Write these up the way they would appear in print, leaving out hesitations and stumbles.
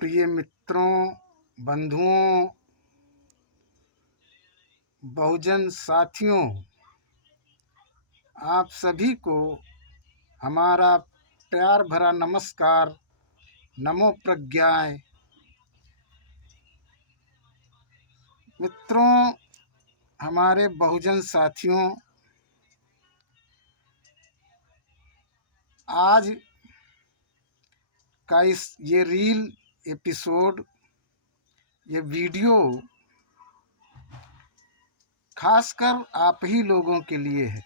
प्रिय मित्रों, बंधुओं, बहुजन साथियों, आप सभी को हमारा प्यार भरा नमस्कार। नमो प्रज्ञाय। मित्रों, हमारे बहुजन साथियों, आज का ये रील एपिसोड, ये वीडियो खासकर आप ही लोगों के लिए है।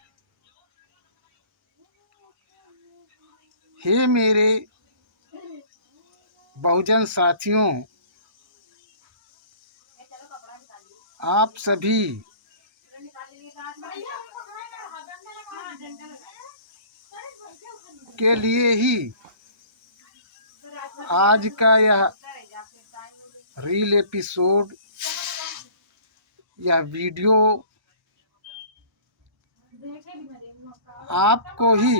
हे मेरे बहुजन साथियों, आप सभी के लिए ही आज का यह रील एपिसोड, यह वीडियो आपको ही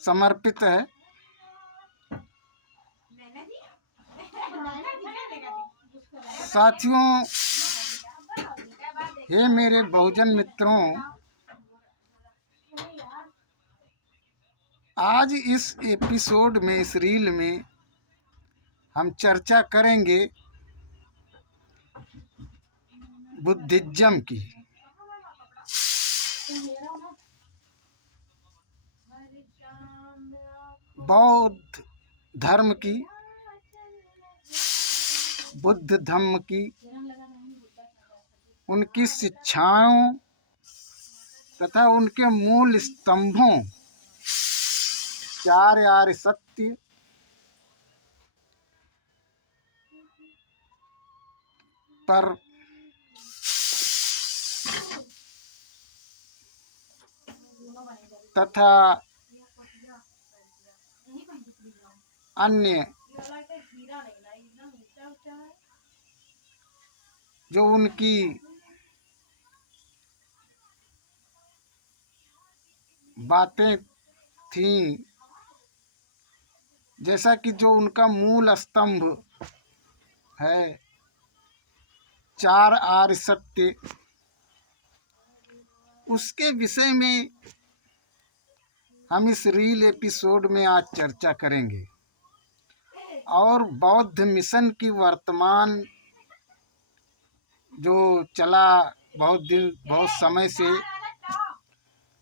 समर्पित है। साथियों, हे मेरे बहुजन मित्रों, आज इस एपिसोड में, इस रील में हम चर्चा करेंगे बुद्धिज्म की। बौद्ध धर्म की, बुद्ध धर्म की, उनकी शिक्षाओं तथा उनके मूल स्तंभों, चार आर्य सत्य, पर तथा अन्य जो उनकी बातें थीं, जैसा कि जो उनका मूल स्तंभ है, चार आर्य सत्य, उसके विषय में हम इस रील एपिसोड में आज चर्चा करेंगे। और बौद्ध मिशन की वर्तमान जो चला, बहुत समय से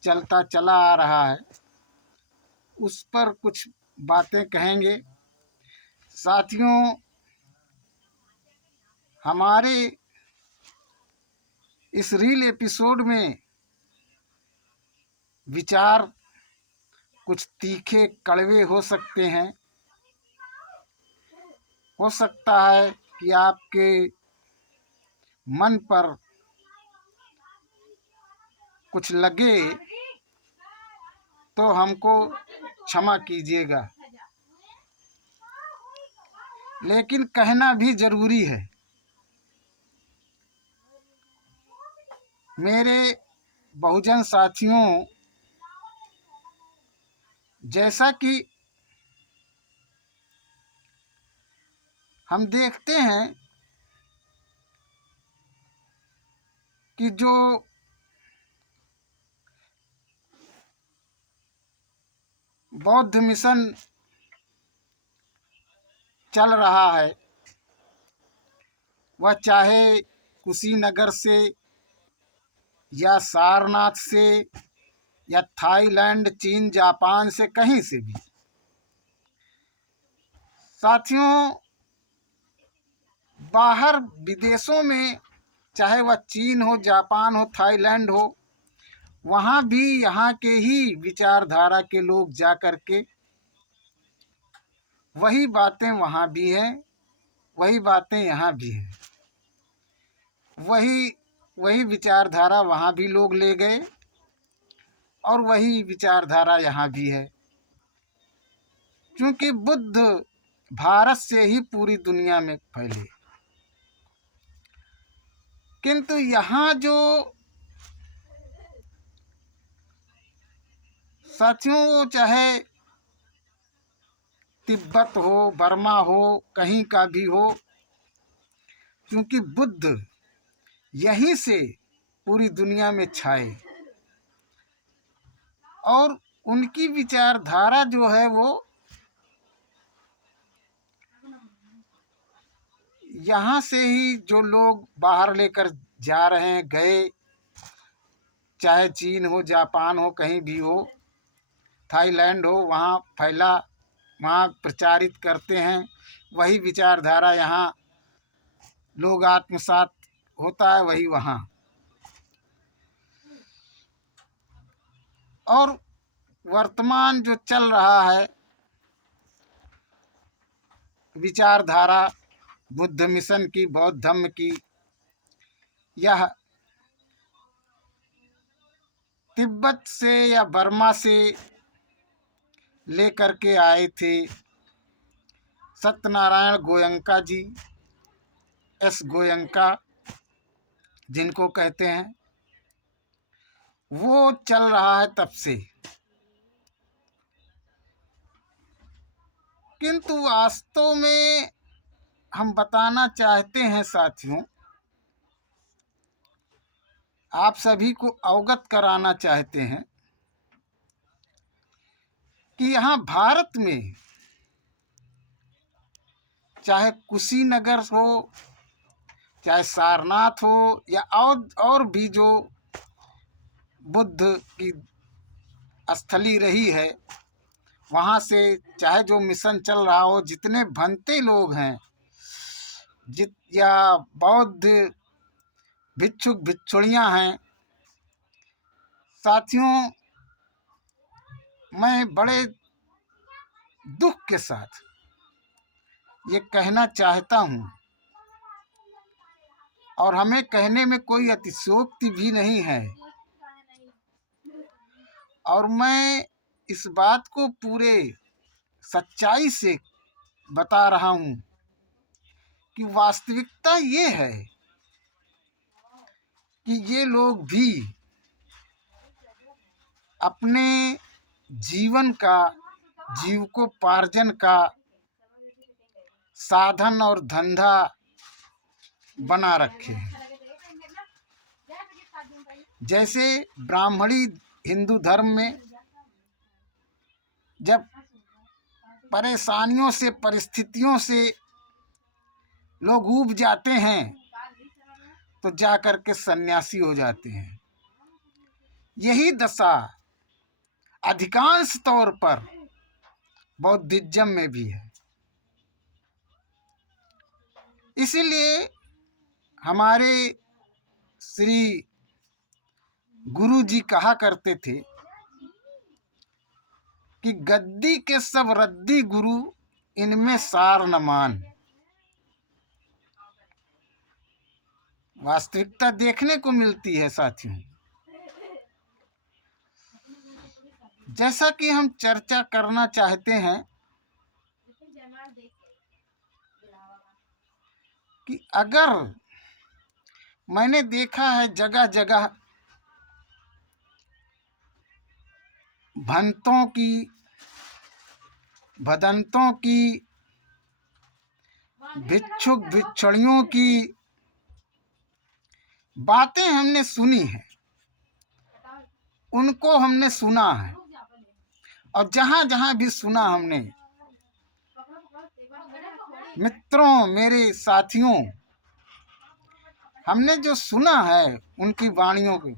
चलता चला आ रहा है, उस पर कुछ बातें कहेंगे। साथियों, हमारे इस रील एपिसोड में विचार कुछ तीखे कड़वे हो सकते हैं। हो सकता है कि आपके मन पर कुछ लगे, तो हमको क्षमा कीजिएगा, लेकिन कहना भी जरूरी है। मेरे बहुजन साथियों, जैसा कि हम देखते हैं कि जो बौद्ध मिशन चल रहा है, वह चाहे कुशीनगर से या सारनाथ से या थाईलैंड, चीन, जापान से, कहीं से भी। साथियों, बाहर विदेशों में, चाहे वह चीन हो, जापान हो, थाईलैंड हो, वहाँ भी यहाँ के ही विचारधारा के लोग जा कर के वही बातें वहाँ भी हैं, वही बातें यहाँ भी हैं, वही विचारधारा वहाँ भी लोग ले गए और वही विचारधारा यहाँ भी है। क्योंकि बुद्ध भारत से ही पूरी दुनिया में फैले, किंतु यहाँ जो साथियों, वो चाहे तिब्बत हो, बर्मा हो, कहीं का भी हो, क्योंकि बुद्ध यहीं से पूरी दुनिया में छाए और उनकी विचारधारा जो है वो यहाँ से ही जो लोग बाहर लेकर जा रहे हैं, गए, चाहे चीन हो, जापान हो, कहीं भी हो, थाईलैंड हो, वहाँ फैला, वहाँ प्रचारित करते हैं। वही विचारधारा यहाँ लोग आत्मसात होता है, वही वहाँ। और वर्तमान जो चल रहा है विचारधारा बुद्ध मिशन की, बौद्ध धम्म की, यह तिब्बत से या बर्मा से लेकर के आए थे सत्यनारायण गोयंका जी, एस गोयंका जिनको कहते हैं। वो चल रहा है तब से, किंतु वास्तव में हम बताना चाहते हैं साथियों, आप सभी को अवगत कराना चाहते हैं कि यहाँ भारत में चाहे कुशीनगर हो, चाहे सारनाथ हो, या और भी जो बुद्ध की स्थली रही है, वहाँ से चाहे जो मिशन चल रहा हो, जितने भंते लोग हैं, या बौद्ध भिक्षुक भिक्षुणियाँ हैं, साथियों, मैं बड़े दुख के साथ ये कहना चाहता हूँ, और हमें कहने में कोई अतिशयोक्ति भी नहीं है, और मैं इस बात को पूरे सच्चाई से बता रहा हूँ कि वास्तविकता ये है कि ये लोग भी अपने जीवन का, जीविकोपार्जन का साधन और धंधा बना रखे हैं। जैसे ब्राह्मणी हिंदू धर्म में जब परेशानियों से, परिस्थितियों से लोग ऊब जाते हैं तो जाकर के सन्यासी हो जाते हैं। यही दशा अधिकांश तौर पर बौद्धिज्म में भी है। इसीलिए हमारे श्री गुरु जी कहा करते थे कि गद्दी के सब रद्दी गुरु, इनमें सार न मान। वास्तविकता देखने को मिलती है साथियों। जैसा कि हम चर्चा करना चाहते हैं कि अगर मैंने देखा है जगह जगह भंतों की, भदंतों की, भिक्षुक भिक्षुणियों की बातें हमने सुनी है, उनको हमने सुना है, और जहाँ जहाँ भी सुना हमने, मित्रों, मेरे साथियों, हमने जो सुना है उनकी वाणियों की,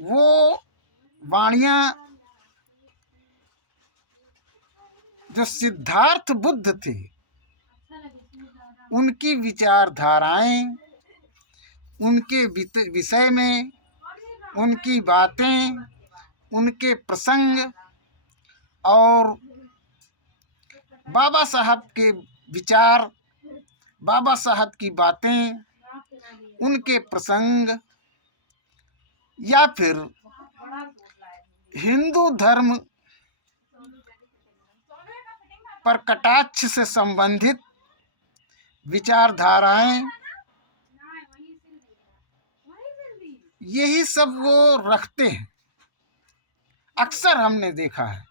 वो वाणियाँ जो सिद्धार्थ बुद्ध थे उनकी विचारधाराएं, उनके विषय में उनकी बातें, उनके प्रसंग, और बाबा साहब के विचार, बाबा साहब की बातें, उनके प्रसंग, या फिर हिंदू धर्म पर कटाक्ष से संबंधित विचारधाराएं, यही सब वो रखते हैं। अक्सर हमने देखा है।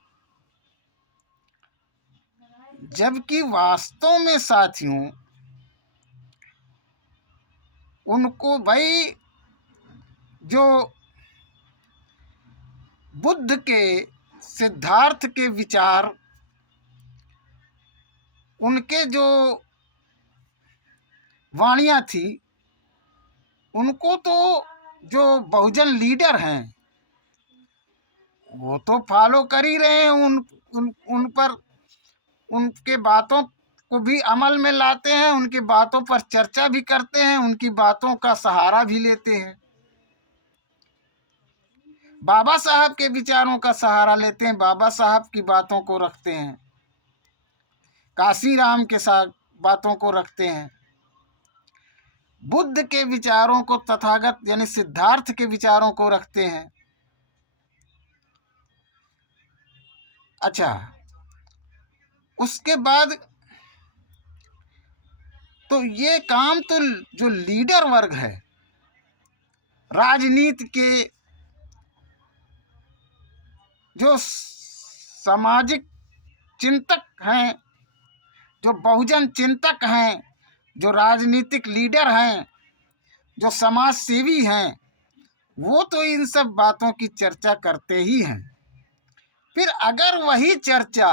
जबकि वास्तव में साथियों उनको भाई जो बुद्ध के सिद्धार्थ के विचार, उनके जो वाणियाँ थी, उनको तो जो बहुजन लीडर हैं वो तो फॉलो कर ही रहे हैं, उन पर उनके बातों को भी अमल में लाते हैं, उनकी बातों पर चर्चा भी करते हैं, उनकी बातों का सहारा भी लेते हैं, बाबा साहब के विचारों का सहारा लेते हैं, बाबा साहब की बातों को रखते हैं, काशी राम के साथ बातों को रखते हैं, बुद्ध के विचारों को, तथागत यानी सिद्धार्थ के विचारों को रखते हैं। अच्छा, उसके बाद तो ये काम तो जो लीडर वर्ग है, राजनीति के जो सामाजिक चिंतक हैं, जो बहुजन चिंतक हैं, जो राजनीतिक लीडर हैं, जो समाज सेवी हैं, वो तो इन सब बातों की चर्चा करते ही हैं। फिर अगर वही चर्चा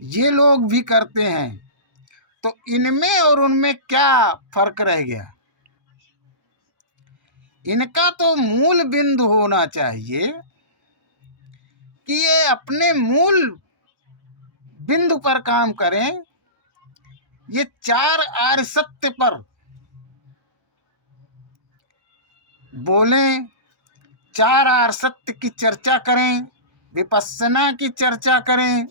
ये लोग भी करते हैं तो इनमें और उनमें क्या फर्क रह गया? इनका तो मूल बिंदु होना चाहिए कि ये अपने मूल बिंदु पर काम करें, ये 4 आर्य सत्य पर बोलें, 4 आर्य सत्य की चर्चा करें, विपस्सना की चर्चा करें,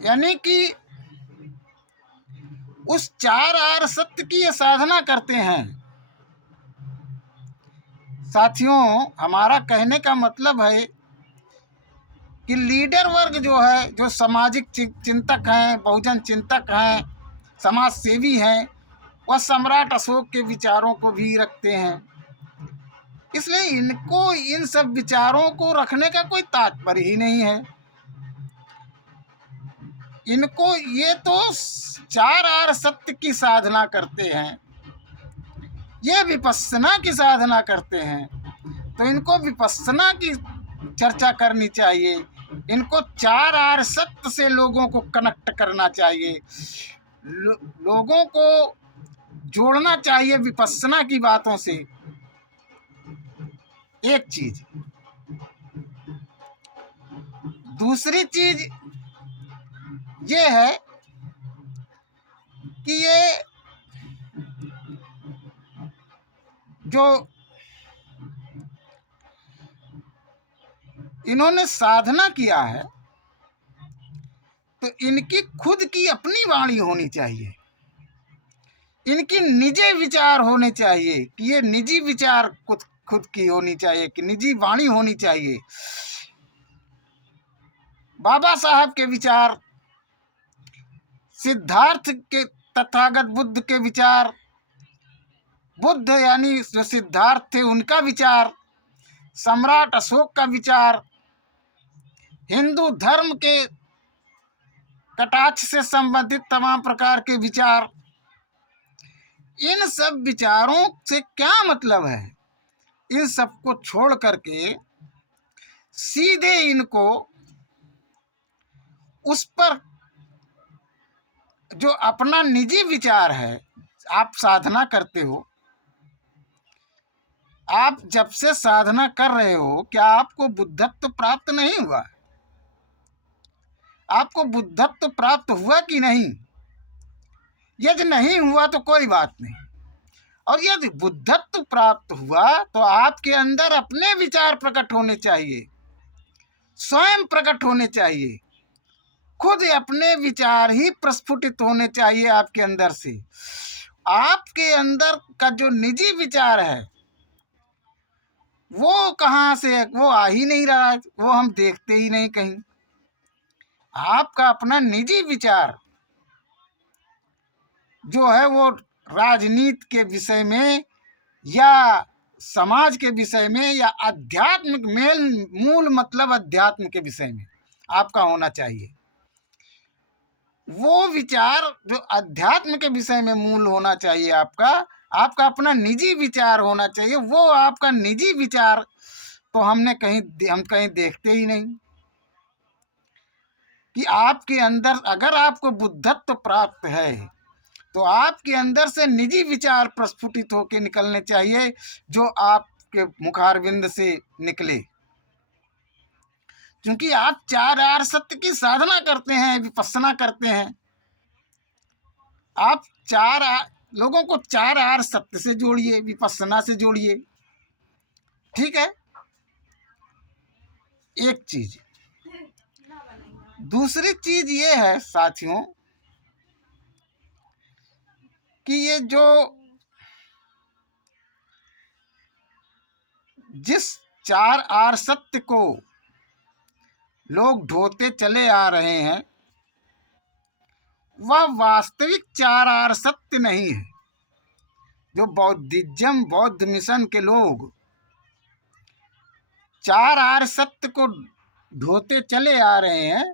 यानी कि उस 4 आर्य सत्य की ये साधना करते हैं। साथियों, हमारा कहने का मतलब है कि लीडर वर्ग जो है, जो सामाजिक चिंतक हैं, बहुजन चिंतक हैं, समाज सेवी हैं, वह सम्राट अशोक के विचारों को भी रखते हैं। इसलिए इनको इन सब विचारों को रखने का कोई तात्पर्य ही नहीं है। इनको ये तो 4 आर्य सत्य की साधना करते हैं, ये विपस्सना की साधना करते हैं, तो इनको विपस्सना की चर्चा करनी चाहिए, इनको 4 आर्य सत्य से लोगों को कनेक्ट करना चाहिए, लोगों को जोड़ना चाहिए विपस्सना की बातों से। एक चीज, दूसरी चीज ये है कि ये जो इन्होंने साधना किया है, तो इनकी खुद की अपनी वाणी होनी चाहिए, इनकी निजी विचार होने चाहिए, कि ये निजी विचार खुद की होनी चाहिए, कि निजी वाणी होनी चाहिए। बाबा साहब के विचार, सिद्धार्थ के तथागत बुद्ध के विचार, बुद्ध यानी जो सिद्धार्थ थे उनका विचार, सम्राट अशोक का विचार, हिंदू धर्म के कटाक्ष से संबंधित तमाम प्रकार के विचार, इन सब विचारों से क्या मतलब है? इन सबको छोड़ करके सीधे इनको उस पर जो अपना निजी विचार है, आप साधना करते हो, आप जब से साधना कर रहे हो, क्या आपको बुद्धत्व प्राप्त नहीं हुआ? आपको बुद्धत्व प्राप्त हुआ कि नहीं? यदि नहीं हुआ तो कोई बात नहीं, और यदि बुद्धत्व प्राप्त हुआ तो आपके अंदर अपने विचार प्रकट होने चाहिए, स्वयं प्रकट होने चाहिए, खुद अपने विचार ही प्रस्फुटित होने चाहिए आपके अंदर से। आपके अंदर का जो निजी विचार है वो कहाँ से, वो आ ही नहीं रहा, वो हम देखते ही नहीं कहीं। आपका अपना निजी विचार जो है वो राजनीति के विषय में या समाज के विषय में या आध्यात्मिक मेल मूल मतलब अध्यात्म के विषय में आपका होना चाहिए। वो विचार जो अध्यात्म के विषय में मूल होना चाहिए आपका अपना निजी विचार होना चाहिए। वो आपका निजी विचार तो हम कहीं देखते ही नहीं कि आपके अंदर अगर आपको बुद्धत्व प्राप्त है तो आपके अंदर से निजी विचार प्रस्फुटित होकर निकलने चाहिए, जो आपके मुखारविंद से निकले। क्योंकि आप 4 आर सत्य की साधना करते हैं, विपස්සना करते हैं। आप लोगों को 4 आर सत्य से जोड़िए, विपස්සना से जोड़िए। ठीक है, एक चीज। दूसरी चीज ये है साथियों कि ये जो जिस 4 आर सत्य को लोग ढोते चले आ रहे हैं वह वास्तविक 4 आर सत्य नहीं है। जो बौद्ध मिशन के लोग 4 आर सत्य को ढोते चले आ रहे हैं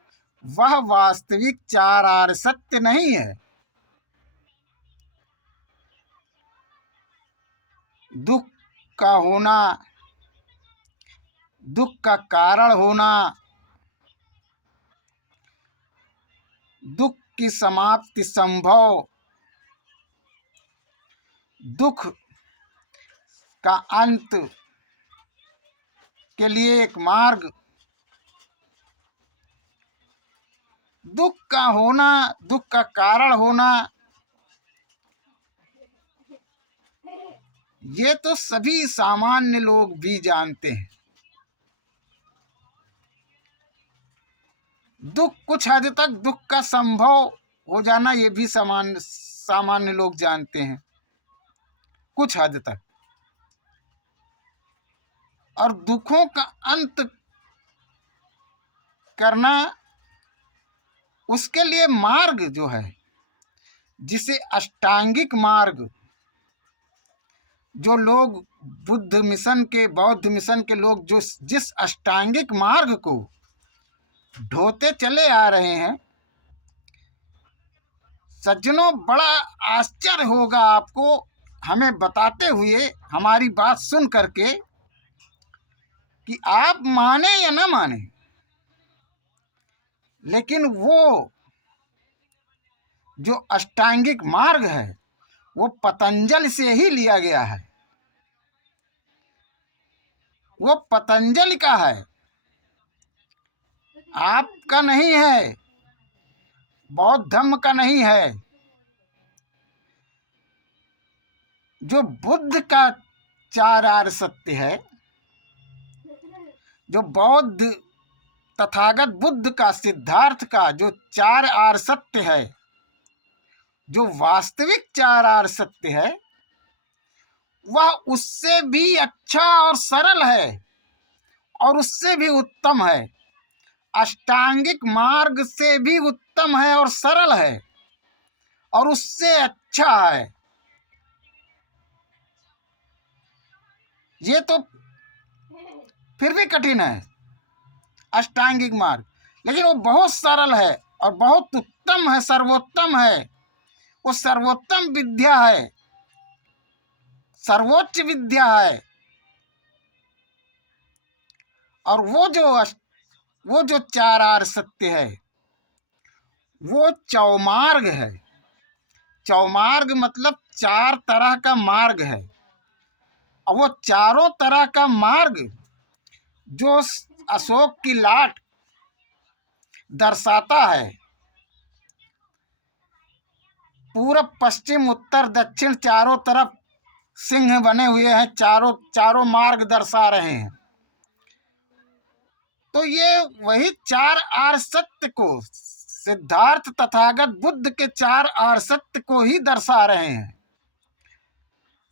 वह वास्तविक 4 आर सत्य नहीं है। दुख का होना, दुख का कारण होना, दुख की समाप्ति संभव, दुख का अंत के लिए एक मार्ग, दुख का होना, दुख का कारण होना, ये तो सभी सामान्य लोग भी जानते हैं। दुख कुछ हद तक दुख का संभव हो जाना ये भी सामान्य लोग जानते हैं कुछ हद तक। और दुखों का अंत करना, उसके लिए मार्ग जो है, जिसे अष्टांगिक मार्ग, जो लोग बौद्ध मिशन के लोग जो जिस अष्टांगिक मार्ग को ढोते चले आ रहे हैं, सज्जनों बड़ा आश्चर्य होगा आपको हमें बताते हुए, हमारी बात सुन करके, कि आप माने या ना माने, लेकिन वो जो अष्टांगिक मार्ग है वो पतंजलि से ही लिया गया है। वो पतंजलि का है, आपका नहीं है, बौद्ध धर्म का नहीं है। जो बुद्ध का 4 आर सत्य है, जो बौद्ध तथागत बुद्ध का, सिद्धार्थ का जो 4 आर सत्य है, जो वास्तविक 4 आर सत्य है, वह उससे भी अच्छा और सरल है और उससे भी उत्तम है। अष्टांगिक मार्ग से भी उत्तम है और सरल है और उससे अच्छा है। ये तो फिर भी कठिन है अष्टांगिक मार्ग, लेकिन वो बहुत सरल है और बहुत उत्तम है, सर्वोत्तम है। वो सर्वोत्तम विद्या है, सर्वोच्च विद्या है। और वो जो 4 आर सत्य है वो चौमार्ग है। चौमार्ग मतलब 4 तरह का मार्ग है। और वो चारों तरह का मार्ग जो अशोक की लाट दर्शाता है, पूरब पश्चिम उत्तर दक्षिण चारों तरफ सिंह बने हुए हैं, चारों मार्ग दर्शा रहे हैं। तो ये वही 4 आर सत्य को, सिद्धार्थ तथागत बुद्ध के 4 आर सत्य को ही दर्शा रहे हैं।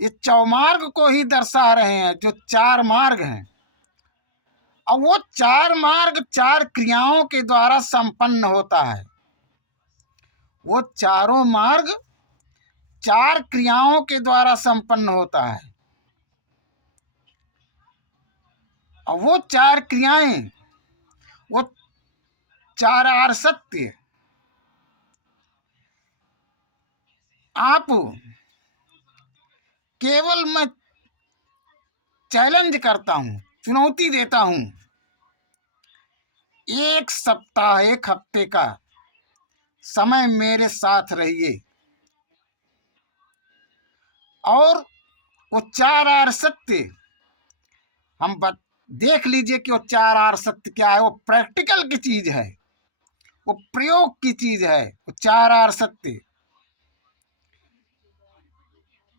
ये चौमार्ग को ही दर्शा रहे हैं, जो 4 मार्ग हैं। और वो 4 मार्ग 4 क्रियाओं के द्वारा संपन्न होता है। वो चारों मार्ग 4 क्रियाओं के द्वारा संपन्न होता है। और वो चार क्रियाएं, वो चार आर सत्य आप केवल मैं चैलेंज करता हूं, चुनौती देता हूं, एक सप्ताह, एक हफ्ते का समय मेरे साथ रहिए और वो चार आर सत्य हम देख लीजिए कि वो चार आर सत्य क्या है। वो प्रैक्टिकल की चीज है, वो प्रयोग की चीज है। वो चार आर सत्य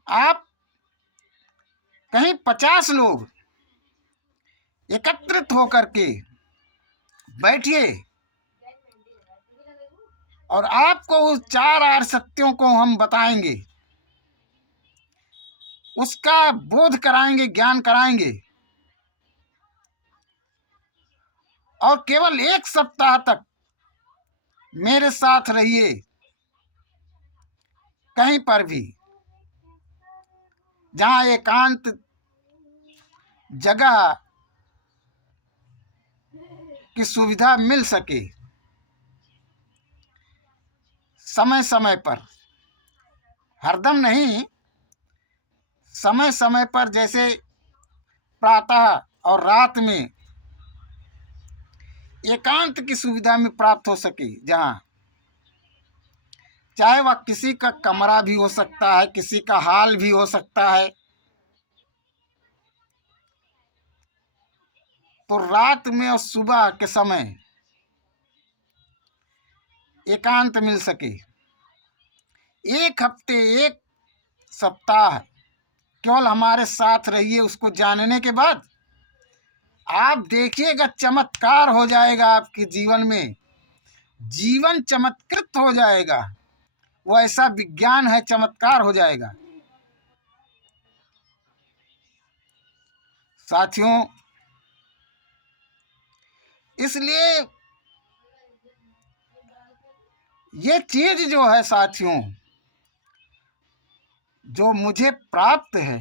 आप कहीं 50 लोग एकत्रित होकर के बैठिए और आपको उस चार आर सत्यों को हम बताएंगे, उसका बोध कराएंगे, ज्ञान कराएंगे और केवल एक सप्ताह तक मेरे साथ रहिए, कहीं पर भी जहां एकांत जगह की सुविधा मिल सके। समय समय पर, हरदम नहीं, समय समय पर, जैसे प्रातः और रात में एकांत की सुविधा में प्राप्त हो सके, जहां चाहे वह किसी का कमरा भी हो सकता है, किसी का हाल भी हो सकता है, तो रात में और सुबह के समय एकांत मिल सके। एक हफ्ते, एक सप्ताह केवल हमारे साथ रहिए। उसको जानने के बाद आप देखिएगा चमत्कार हो जाएगा आपके जीवन में, जीवन चमत्कृत हो जाएगा। वो ऐसा विज्ञान है, चमत्कार हो जाएगा। साथियों, इसलिए ये चीज जो है साथियों, जो मुझे प्राप्त है,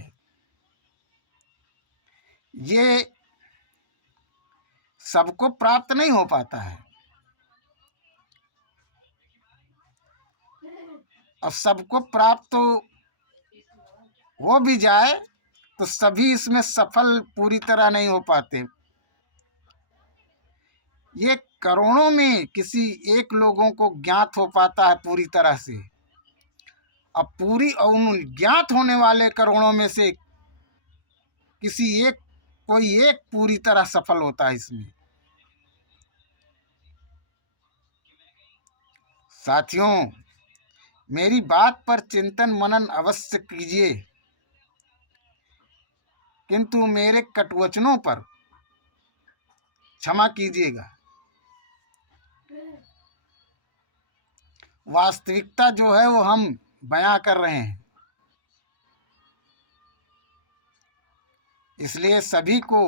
ये सबको प्राप्त नहीं हो पाता है और सबको प्राप्त तो हो भी जाए तो सभी इसमें सफल पूरी तरह नहीं हो पाते। ये करोड़ों में किसी एक लोगों को ज्ञात हो पाता है पूरी तरह से। अब पूरी और उन ज्ञात होने वाले करोड़ों में से किसी एक, कोई एक पूरी तरह सफल होता है इसमें। साथियों, मेरी बात पर चिंतन मनन अवश्य कीजिए, किंतु मेरे कटुवचनों पर क्षमा कीजिएगा। वास्तविकता जो है वो हम बयां कर रहे हैं, इसलिए सभी को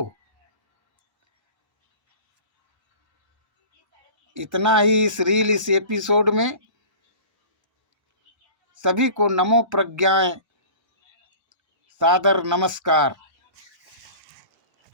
इतना ही इस रील, इस एपिसोड में सभी को नमो प्रज्ञाएं, सादर नमस्कार।